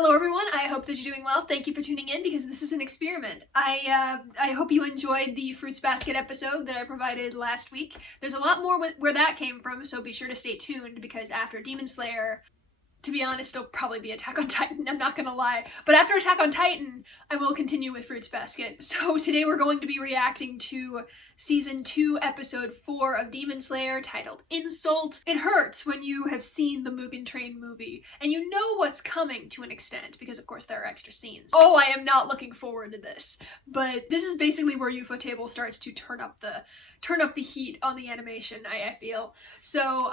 Hello everyone, I hope that you're doing well. Thank you for tuning in because this is an experiment. I hope you enjoyed the Fruits Basket episode that I provided last week. There's a lot more where that came from, so be sure to stay tuned because after Demon Slayer, to be honest, it'll probably be Attack on Titan, I'm not gonna lie. But after Attack on Titan, I will continue with Fruits Basket. So today we're going to be reacting to Season 2, Episode 4 of Demon Slayer, titled Insult. It hurts when you have seen the Mugen Train movie, and you know what's coming to an extent, because of course there are extra scenes. Oh, I am not looking forward to this. But this is basically where Ufotable starts to turn up the heat on the animation, I feel. So,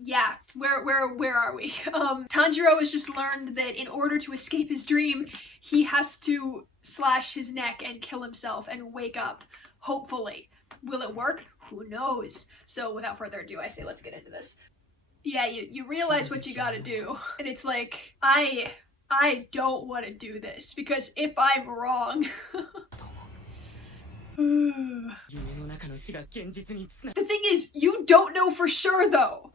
yeah, where are we? Tanjiro has just learned that in order to escape his dream, he has to slash his neck and kill himself and wake up, hopefully. Will it work? Who knows? So without further ado, I say let's get into this. Yeah, you realize what you gotta do. And it's like, I don't want to do this, because if I'm wrong... The thing is, you don't know for sure though.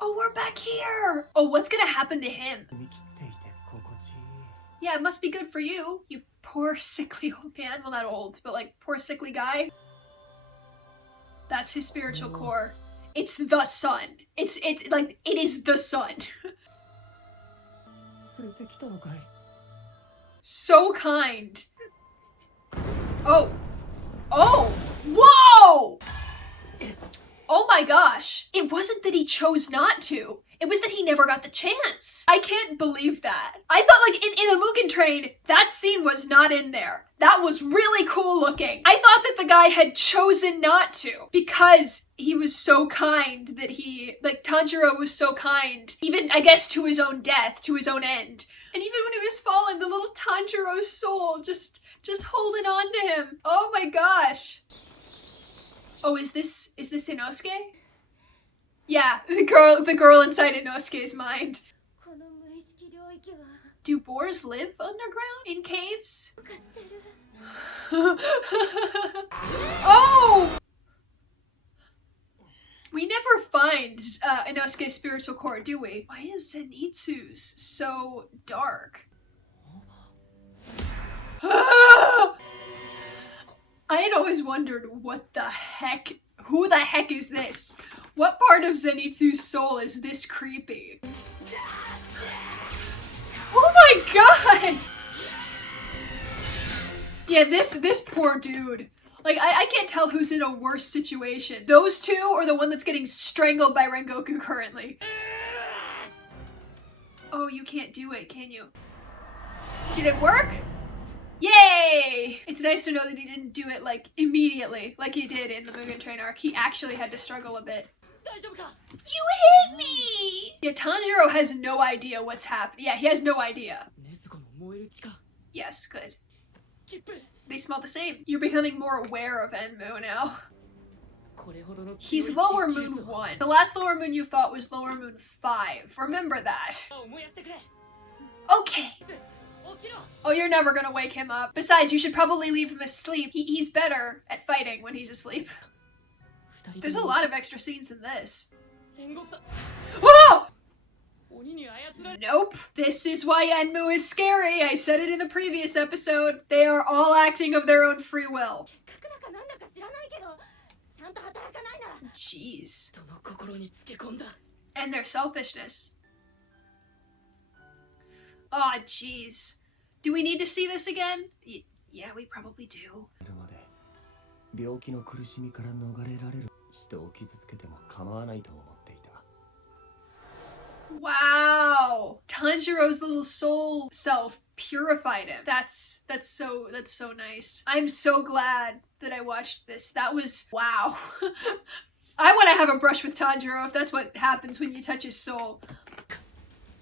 Oh, we're back here! Oh, what's gonna happen to him? Yeah, it must be good for you, you poor sickly old man. Well, not old, but like, poor sickly guy. That's his spiritual core. It's the sun. It's like, it is the sun. So kind. Oh. Oh! Whoa! Oh my gosh. It wasn't that he chose not to. It was that he never got the chance. I can't believe that. I thought like in the Mugen Train, that scene was not in there. That was really cool looking. I thought that the guy had chosen not to because he was so kind that Tanjiro was so kind, even I guess to his own death, to his own end. And even when he was falling, the little Tanjiro's soul just holding on to him. Oh my gosh. Oh, is this Inosuke? Yeah, the girl inside Inosuke's mind. Do boars live underground in caves? Oh! We never find Inosuke's spiritual core, do we? Why is Zenitsu's so dark? I had always wondered who the heck is this? What part of Zenitsu's soul is this creepy? Oh my god! Yeah, this poor dude. Like, I can't tell who's in a worse situation. Those two or the one that's getting strangled by Rengoku currently. Oh, you can't do it, can you? Did it work? Yay! It's nice to know that he didn't do it, like, immediately, like he did in the Mugen Train arc. He actually had to struggle a bit. You hit me! Yeah, Tanjiro has no idea what's happening. Yeah, he has no idea. Yes, good. They smell the same. You're becoming more aware of Enmu now. He's Lower Moon 1. The last Lower Moon you fought was Lower Moon 5. Remember that. Okay. Oh, you're never gonna wake him up. Besides, you should probably leave him asleep. He's better at fighting when he's asleep. There's a lot of extra scenes in this. Oh! Nope. This is why Enmu is scary. I said it in the previous episode. They are all acting of their own free will. Jeez. And their selfishness. Oh, jeez. Do we need to see this again? Yeah, we probably do. Wow! Tanjiro's little soul self purified him. That's so nice. I'm so glad that I watched this. That was wow. I want to have a brush with Tanjiro if that's what happens when you touch his soul.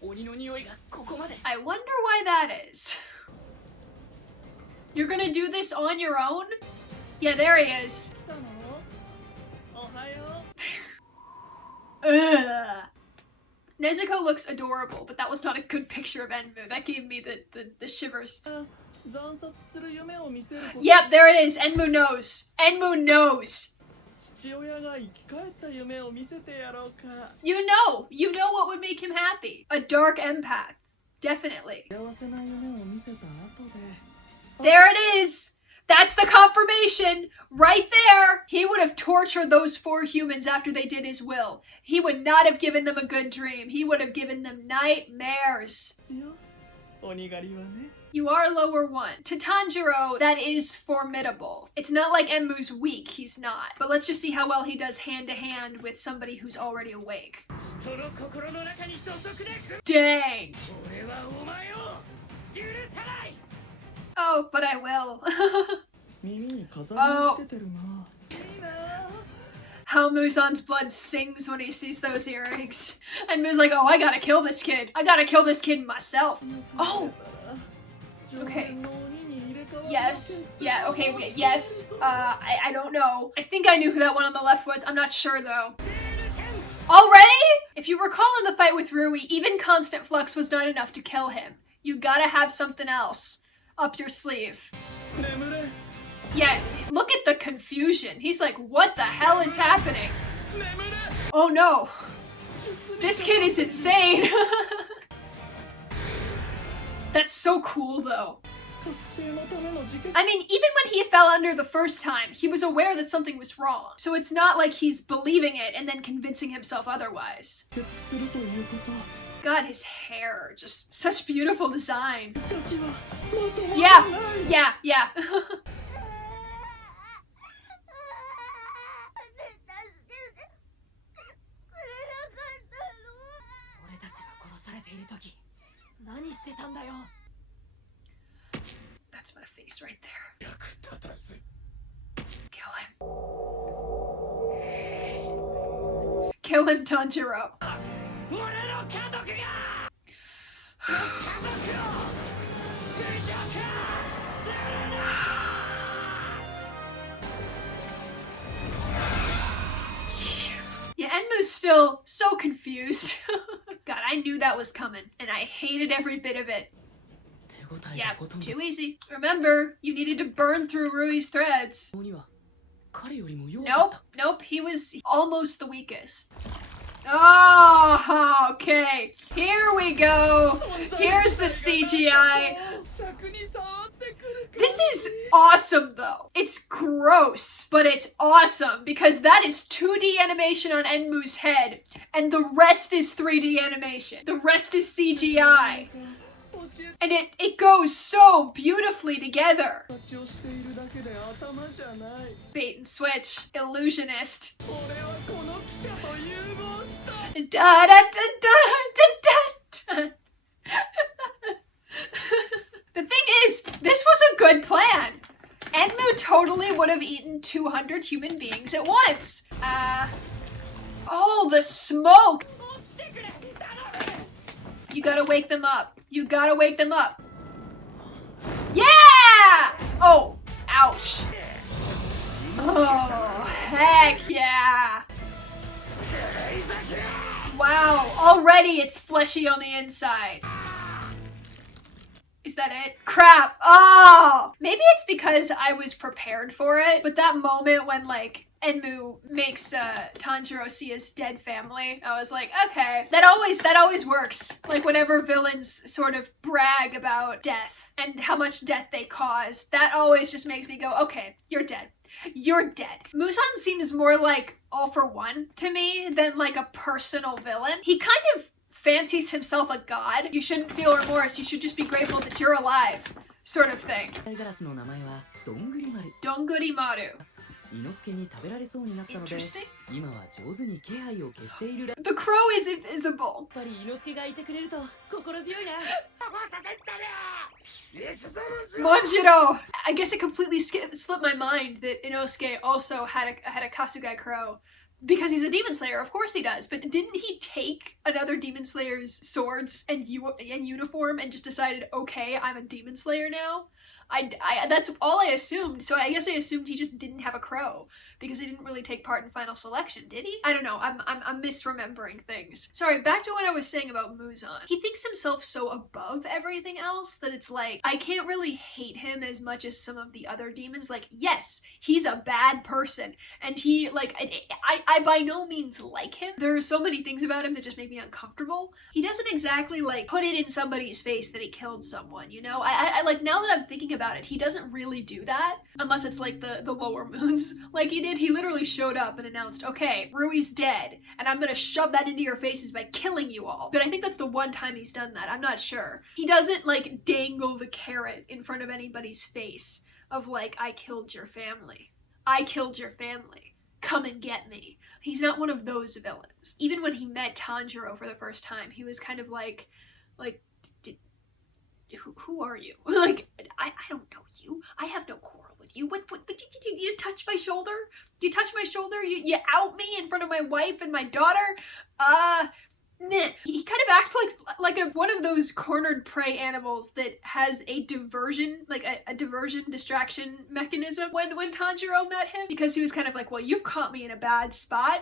I wonder why that is. You're gonna do this on your own? Yeah, there he is. Nezuko looks adorable, but that was not a good picture of Enmu. That gave me the shivers. Yep, there it is. Enmu knows. Enmu knows. You know what would make him happy. A dark empath definitely. There it is! That's the confirmation! Right there! He would have tortured those 4 humans after they did his will. He would not have given them a good dream. He would have given them nightmares. You are lower 1. To Tanjiro, that is formidable. It's not like Enmu's weak, he's not. But let's just see how well he does hand-to-hand with somebody who's already awake. Dang! Oh, but I will. Oh. How Muzan's blood sings when he sees those earrings. And Mu's like, oh, I gotta kill this kid. I gotta kill this kid myself. Oh! Okay. Yes. Yeah, okay, wait, yes. I don't know. I think I knew who that one on the left was. I'm not sure, though. Already? If you recall in the fight with Rui, even constant flux was not enough to kill him. You gotta have something else up your sleeve. Yeah, look at the confusion. He's like, what the hell is happening? Oh no. This kid is insane. That's so cool though. I mean, even when he fell under the first time, he was aware that something was wrong. So it's not like he's believing it and then convincing himself otherwise. God, his hair, just such beautiful design. Yeah. That's my face right there. Kill him. Kill him, Tanjiro. Yeah, Enmu's still so confused. God, I knew that was coming, and I hated every bit of it. Yeah, too easy. Remember, you needed to burn through Rui's threads. Nope, he was almost the weakest. Oh, okay. Here we go. Here's the CGI. This is awesome, though. It's gross, but it's awesome because that is 2D animation on Enmu's head, and the rest is 3D animation. The rest is CGI. And it goes so beautifully together. Bait and switch. Illusionist. Da da da da da da. The thing is, this was a good plan. Enmu totally would have eaten 200 human beings at once. Oh, the smoke! You gotta wake them up. You gotta wake them up. Yeah! Oh, ouch. Oh, heck yeah. Wow, already it's fleshy on the inside. Is that it? Crap! Oh! Maybe it's because I was prepared for it, but that moment when, like, Enmu makes Tanjiro see his dead family, I was like, okay, that always works. Like, whenever villains sort of brag about death and how much death they cause, that always just makes me go, okay, you're dead. You're dead. Muzan seems more like All for One to me than like a personal villain. He kind of fancies himself a god. You shouldn't feel remorse, you should just be grateful that you're alive, sort of thing. Dongurimaru. Interesting. The crow is invisible. Manjiro! I guess it completely slipped my mind that Inosuke also had a Kasugai crow. Because he's a demon slayer, of course he does. But didn't he take another demon slayer's swords and uniform and just decided, okay, I'm a demon slayer now? That's all I assumed, so I guess I assumed he just didn't have a crow, because he didn't really take part in final selection, did he? I don't know, I'm misremembering things. Sorry, back to what I was saying about Muzan. He thinks himself so above everything else that it's like, I can't really hate him as much as some of the other demons. Like, yes, he's a bad person, and he, like, I by no means like him. There are so many things about him that just make me uncomfortable. He doesn't exactly, like, put it in somebody's face that he killed someone, you know? I like, now that I'm thinking about it, he doesn't really do that, unless it's like the lower moons. Like he did, he literally showed up and announced, okay, Rui's dead, and I'm gonna shove that into your faces by killing you all. But I think that's the one time he's done that, I'm not sure. He doesn't, like, dangle the carrot in front of anybody's face of, like, I killed your family. I killed your family. Come and get me. He's not one of those villains. Even when he met Tanjiro for the first time, he was kind of like, who are you? Like, I don't know you. I have no quarrel with you. What did you touch my shoulder? You touch my shoulder? You out me in front of my wife and my daughter? Nah. He kind of acts like one of those cornered prey animals that has a diversion, like a diversion distraction mechanism when Tanjiro met him, because he was kind of like, well, you've caught me in a bad spot.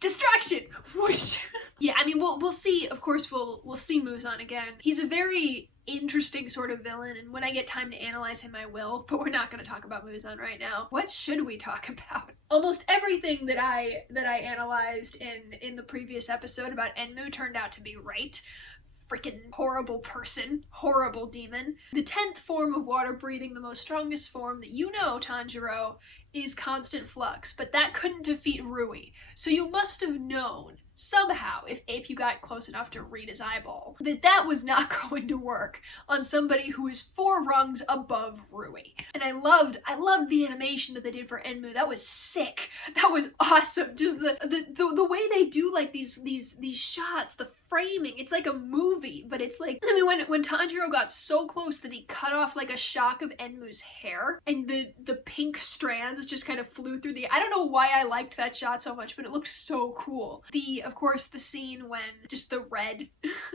Distraction! Whoosh. Yeah, I mean, we'll see, of course, we'll see Muzan again. He's a very interesting sort of villain, and when I get time to analyze him, I will, but we're not going to talk about Muzan right now. What should we talk about? Almost everything that I analyzed in the previous episode about Enmu turned out to be right. Freaking horrible person, horrible demon. The 10th form of water breathing, the most strongest form that you know, Tanjiro, is constant flux, but that couldn't defeat Rui. So you must have known somehow, if you got close enough to read his eyeball, that was not going to work on somebody who is 4 rungs above Rui. And I loved the animation that they did for Enmu. That was sick. That was awesome. Just the way they do, like, these shots, the framing, it's like a movie, but it's like, I mean, when Tanjiro got so close that he cut off like a shock of Enmu's hair, and the pink strands just kind of flew through I don't know why I liked that shot so much, but it looked so cool. Of course, the scene when just the red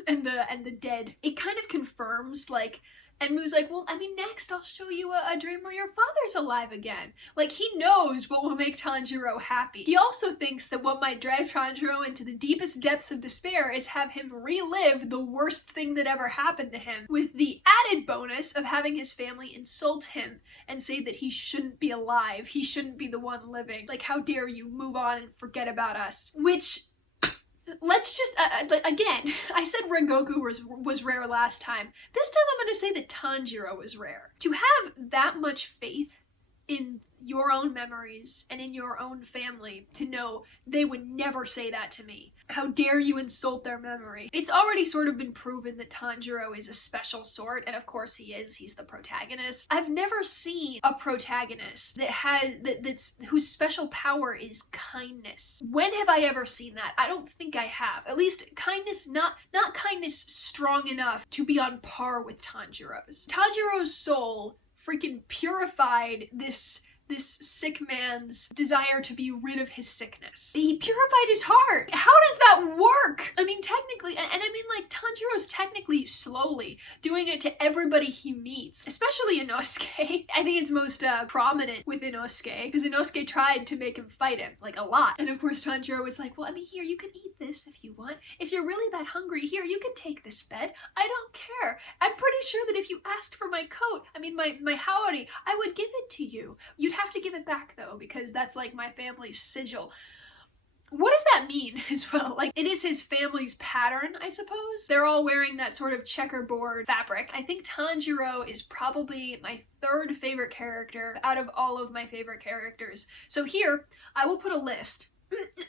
and the dead, it kind of confirms, like, Enmu's like, well, I mean, next I'll show you a dream where your father's alive again. Like, he knows what will make Tanjiro happy. He also thinks that what might drive Tanjiro into the deepest depths of despair is have him relive the worst thing that ever happened to him, with the added bonus of having his family insult him and say that he shouldn't be alive, he shouldn't be the one living. Like, how dare you move on and forget about us. Which, let's just, again, I said Rengoku was rare last time. This time I'm going to say that Tanjiro was rare. To have that much faith in your own memories and in your own family, to know they would never say that to me. How dare you insult their memory? It's already sort of been proven that Tanjiro is a special sort, and of course he is. He's the protagonist. I've never seen a protagonist whose special power is kindness. When have I ever seen that? I don't think I have. At least kindness, not kindness strong enough to be on par with Tanjiro's. Tanjiro's soul freaking purified this sick man's desire to be rid of his sickness. He purified his heart. How does that work? I mean, technically, and I mean, like, Tanjiro's technically slowly doing it to everybody he meets, especially Inosuke. I think it's most prominent with Inosuke, because Inosuke tried to make him fight him, like, a lot. And of course, Tanjiro was like, well, I mean, here, you can eat this if you want. If you're really that hungry, here, you can take this bed. I don't care. I'm pretty sure that if you asked for my coat, I mean, my haori, I would give it to you. You'd have to give it back, though, because that's like my family's sigil. What does that mean as well? Like, it is his family's pattern, I suppose? They're all wearing that sort of checkerboard fabric. I think Tanjiro is probably my 3rd favorite character out of all of my favorite characters. So here, I will put a list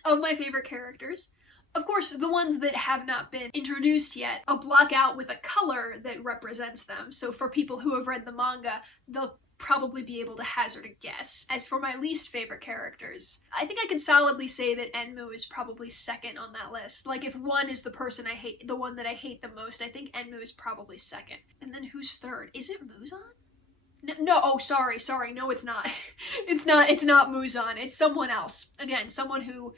of my favorite characters. Of course, the ones that have not been introduced yet, I'll block out with a color that represents them. So for people who have read the manga, they'll probably be able to hazard a guess. As for my least favorite characters, I think I can solidly say that Enmu is probably 2nd on that list. Like, if 1 is the person I hate, the one that I hate the most, I think Enmu is probably 2nd. And then who's 3rd? Is it Muzan? No, oh, sorry, no, it's not. It's not Muzan, it's someone else. Again, someone who,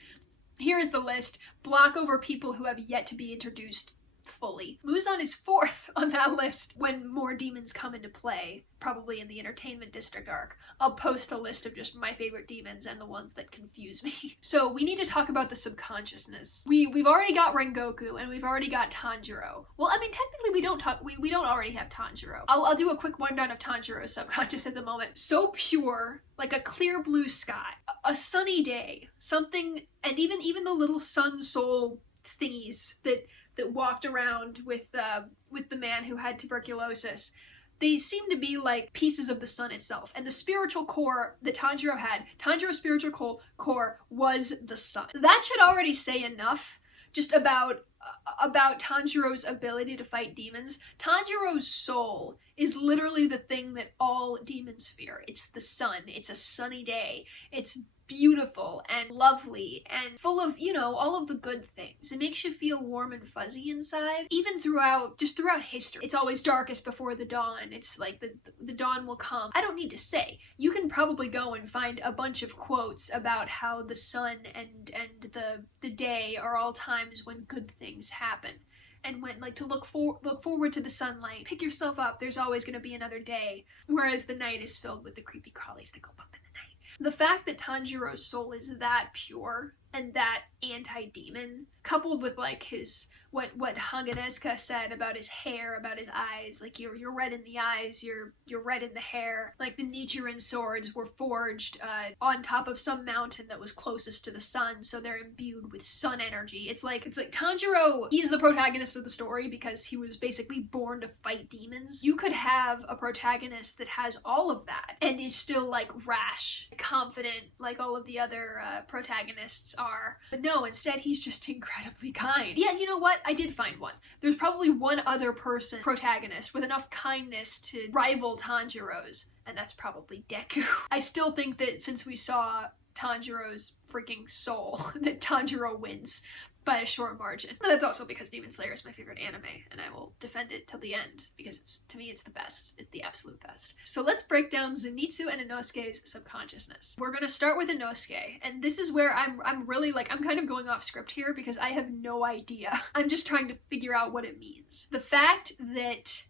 here is the list, block over people who have yet to be introduced fully. Muzan is 4th on that list. When more demons come into play, probably in the Entertainment District arc, I'll post a list of just my favorite demons and the ones that confuse me. So we need to talk about the subconsciousness. We've already got Rengoku and we've already got Tanjiro. Well, I mean, technically we don't already have Tanjiro. I'll do a quick rundown of Tanjiro's subconscious at the moment. So pure, like a clear blue sky, a sunny day, something, and even the little sun soul thingies that walked around with the man who had tuberculosis. They seem to be like pieces of the sun itself. And the spiritual core that Tanjiro had, Tanjiro's spiritual core was the sun. That should already say enough just about Tanjiro's ability to fight demons. Tanjiro's soul is literally the thing that all demons fear. It's the sun. It's a sunny day. It's beautiful and lovely and full of, you know, all of the good things. It makes you feel warm and fuzzy inside. Even throughout history. It's always darkest before the dawn. It's like the dawn will come. I don't need to say. You can probably go and find a bunch of quotes about how the sun and the day are all times when good things happen. And when, like, to look forward to the sunlight. Pick yourself up. There's always going to be another day. Whereas the night is filled with the creepy crawlies that go bump in the night. The fact that Tanjiro's soul is that pure and that anti-demon, coupled with like his what Hagenesuka said about his hair, about his eyes, like you're red in the eyes, you're red in the hair. Like the Nichiren swords were forged on top of some mountain that was closest to the sun, so they're imbued with sun energy. It's like Tanjiro, he is the protagonist of the story because he was basically born to fight demons. You could have a protagonist that has all of that and is still like rash, confident, like all of the other protagonists are. But no, instead he's just incredibly kind. Yeah, you know what? I did find one. There's probably one other protagonist with enough kindness to rival Tanjiro's, and that's probably Deku. I still think that since we saw Tanjiro's freaking soul, that Tanjiro wins by a short margin. But that's also because Demon Slayer is my favorite anime, and I will defend it till the end, because to me it's the best. It's the absolute best. So let's break down Zenitsu and Inosuke's subconsciousness. We're gonna start with Inosuke, and this is where I'm really like, I'm kind of going off script here because I have no idea. I'm just trying to figure out what it means. The fact that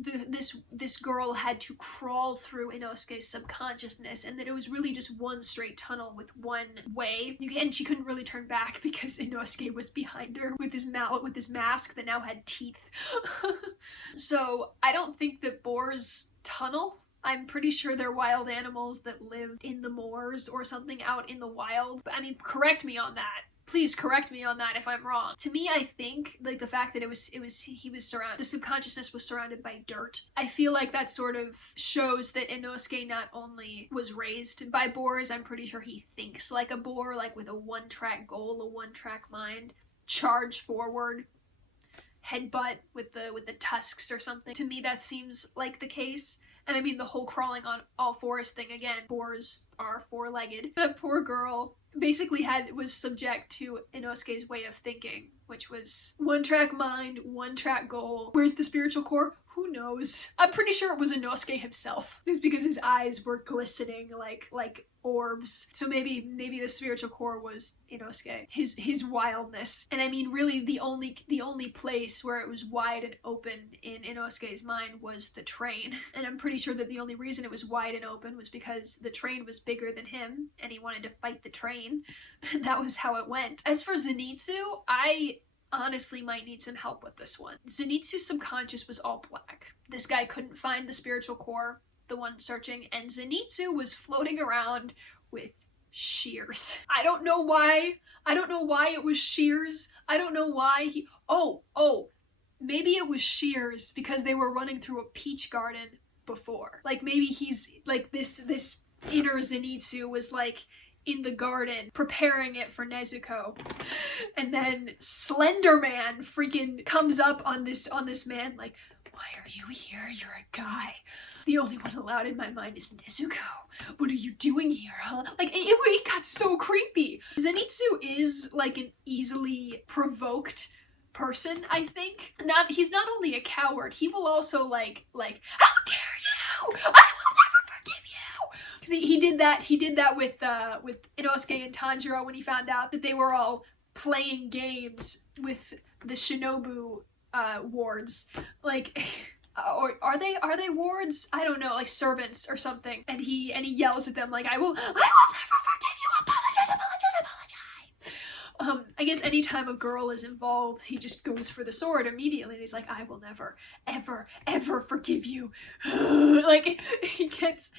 this girl had to crawl through Inosuke's subconsciousness, and that it was really just one straight tunnel with one way, and she couldn't really turn back because Inosuke was behind her with his mask that now had teeth. So I don't think that boars tunnel. I'm pretty sure they're wild animals that lived in the moors or something out in the wild. But I mean, correct me on that. Please correct me on that if I'm wrong. To me, I think like the fact that the subconsciousness was surrounded by dirt. I feel like that sort of shows that Inosuke not only was raised by boars, I'm pretty sure he thinks like a boar, like with a one-track goal, a one-track mind. Charge forward, headbutt with the tusks or something. To me, that seems like the case. And I mean, the whole crawling on all fours thing again. Boars are four-legged. That poor girl basically was subject to Inosuke's way of thinking, which was one-track mind, one-track goal. Where's the spiritual core? Who knows? I'm pretty sure it was Inosuke himself. It was because his eyes were glistening like orbs. So maybe the spiritual core was Inosuke. His wildness. And I mean, really the only place where it was wide and open in Inosuke's mind was the train. And I'm pretty sure that the only reason it was wide and open was because the train was bigger than him and he wanted to fight the train. And that was how it went. As for Zenitsu, I honestly might need some help with this one. Zenitsu's subconscious was all black. This guy couldn't find the spiritual core, the one searching, and Zenitsu was floating around with shears. I don't know why it was shears. I don't know why maybe it was shears because they were running through a peach garden before. Like maybe he's like this inner Zenitsu was like in the garden preparing it for Nezuko, and then Slender Man freaking comes up on this man like, why are you here? You're a guy. The only one allowed in my mind is Nezuko. What are you doing here, huh? Like, it got so creepy. Zenitsu is like an easily provoked person, I think. He's not only a coward, he will also like, how dare you? I will never forgive you. He did that with Inosuke and Tanjiro when he found out that they were all playing games with the Shinobu wards. Like, or are they wards? I don't know, like servants or something. And he yells at them like, I will never forgive you. Apologize. I guess anytime a girl is involved, he just goes for the sword immediately, and he's like, I will never, ever, ever forgive you. Like, he gets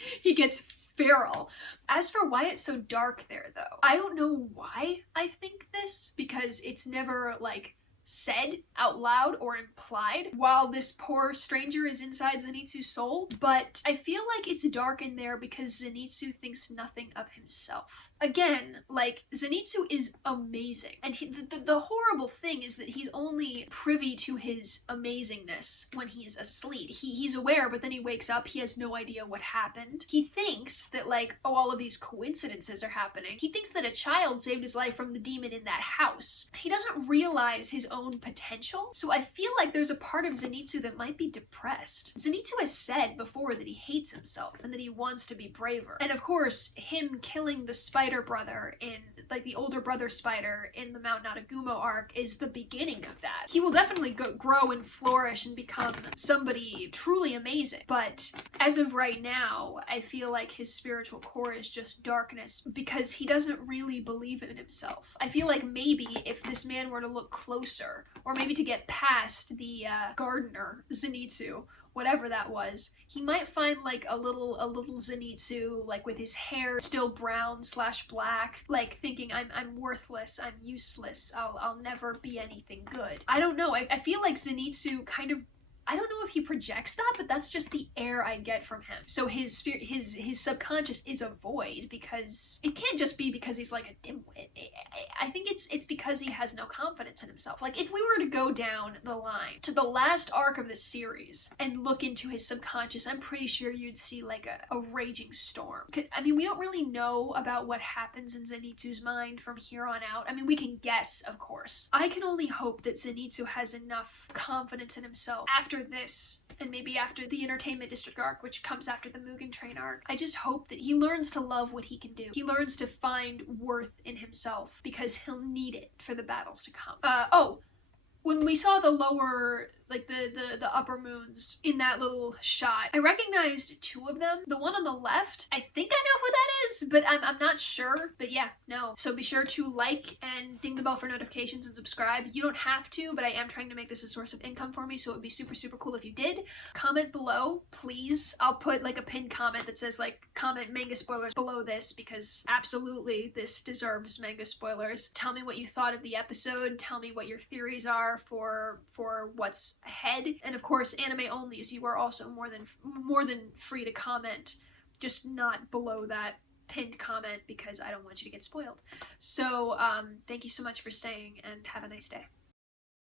feral. As for why it's so dark there, though, I don't know why I think this, because it's never, like, said out loud or implied while this poor stranger is inside Zenitsu's soul, but I feel like it's dark in there because Zenitsu thinks nothing of himself. Again, like, Zenitsu is amazing, and the horrible thing is that he's only privy to his amazingness when he's asleep. He's aware, but then he wakes up, he has no idea what happened. He thinks that, like, oh, all of these coincidences are happening. He thinks that a child saved his life from the demon in that house. He doesn't realize his own potential, so I feel like there's a part of Zenitsu that might be depressed. Zenitsu has said before that he hates himself and that he wants to be braver. And of course, him killing the spider brother in, like, the older brother spider in the Mount Natagumo arc is the beginning of that. He will definitely grow and flourish and become somebody truly amazing, but as of right now, I feel like his spiritual core is just darkness because he doesn't really believe in himself. I feel like maybe if this man were to look closer, or maybe to get past the gardener, Zenitsu, whatever that was, he might find like a little Zenitsu, like with his hair still brown / black, like thinking I'm worthless, I'm useless, I'll never be anything good. I don't know. I feel like Zenitsu kind of, I don't know if he projects that, but that's just the air I get from him. So his subconscious is a void, because it can't just be because he's like a dimwit. I think it's because he has no confidence in himself. Like, if we were to go down the line to the last arc of the series and look into his subconscious, I'm pretty sure you'd see like a raging storm. I mean, we don't really know about what happens in Zenitsu's mind from here on out. I mean, we can guess, of course. I can only hope that Zenitsu has enough confidence in himself after this, and maybe after the Entertainment District arc, which comes after the Mugen Train arc. I just hope that he learns to love what he can do. He learns to find worth in himself, because he'll need it for the battles to come. When we saw the lower, like the upper moons in that little shot, I recognized two of them. The one on the left, I think I know who that is, but I'm not sure. But yeah, no. So be sure to like and ding the bell for notifications and subscribe. You don't have to, but I am trying to make this a source of income for me, so it would be super, super cool if you did. Comment below, please. I'll put like a pinned comment that says like, comment manga spoilers below this, because absolutely this deserves manga spoilers. Tell me what you thought of the episode. Tell me what your theories are for what's ahead, and of course anime onlys, you are also more than free to comment, just not below that pinned comment, because I don't want you to get spoiled. So thank you so much for staying, and have a nice day.